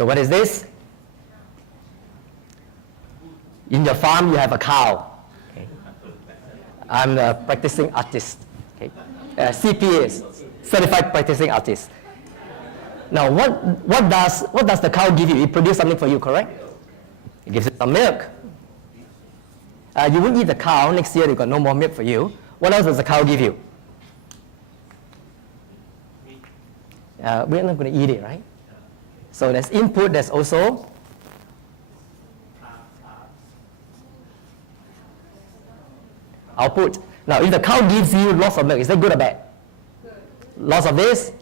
So what is this? In your farm, you have a cow. Okay. I'm a practicing artist. Okay. CPA, Certified Practicing Artist. Now, what does the cow give you? It produces something for you, correct? It gives you some milk. You won't eat the cow. Next year, you've got no more milk for you. What else does the cow give you? We're not going to eat it, right? So there's input, there's also output. Now, if the cow gives you lots of milk, is that good or bad? Good. Lots of this?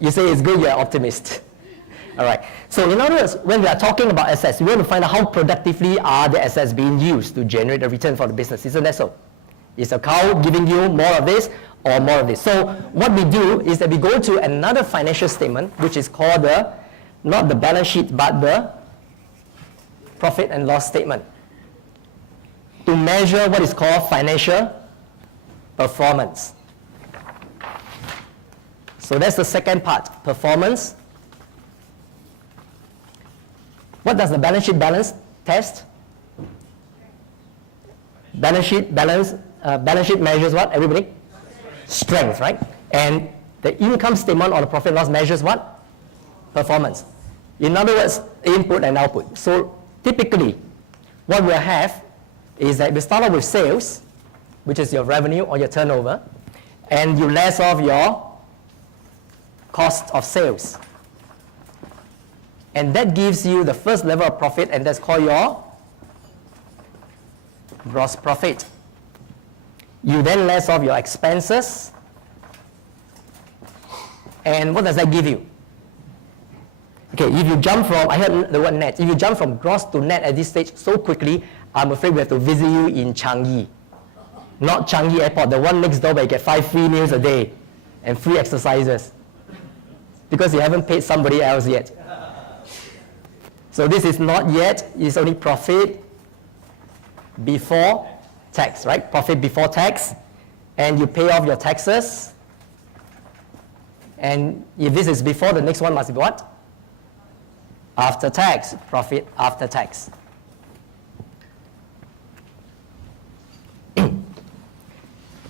You say it's good, you're an optimist. All right. So in other words, when we are talking about assets, we want to find out how productively are the assets being used to generate a return for the business. Isn't that so? Is a cow giving you more of this or more of this? So what we do is that we go to another financial statement, which is called not the balance sheet, but the profit and loss statement, to measure what is called financial performance. So that's the second part, performance. What does the balance sheet balance test? Balance sheet measures what, everybody? Strength, right? And the income statement or the profit and loss measures what? Performance. In other words, input and output. So typically, what we'll have is that we start off with sales, which is your revenue or your turnover, and you less off your cost of sales. And that gives you the first level of profit, and that's called your gross profit. You then less off your expenses. And what does that give you? Okay, if you jump from, I heard the word net, if you jump from gross to net at this stage so quickly, I'm afraid we have to visit you in Changi. Not Changi Airport, the one next door where you get 5 free meals a day and free exercises. Because you haven't paid somebody else yet. So this is not yet, it's only profit before tax, right? Profit before tax, and you pay off your taxes. And if this is before, the next one must be what? After tax, profit after tax.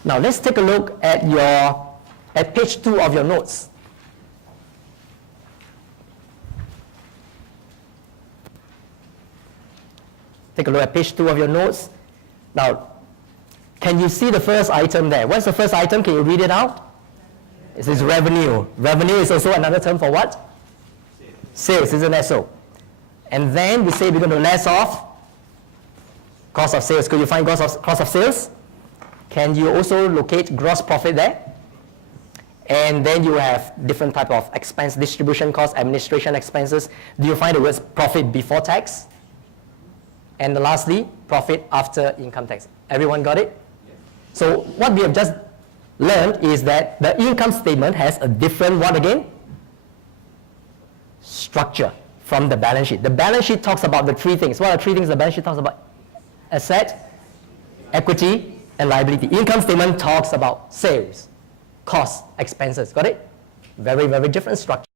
Now let's take a look at page 2 of your notes. Take a look at page 2 of your notes. Now, can you see the first item there? What's the first item? Can you read it out? It says revenue. Revenue is also another term for what? Sales, isn't that so? And then we say we're going to less off cost of sales. Could you find cost of sales? Can you also locate gross profit there? And then you have different type of expense, distribution costs, administration expenses. Do you find the words profit before tax? And lastly, profit after income tax. Everyone got it? Yes. So what we have just learned is that the income statement has a different, what again? Structure from the balance sheet. The balance sheet talks about the 3 things. What are the 3 things the balance sheet talks about? Asset, equity, and liability. Income statement talks about sales, costs, expenses. Got it? Very, very different structure.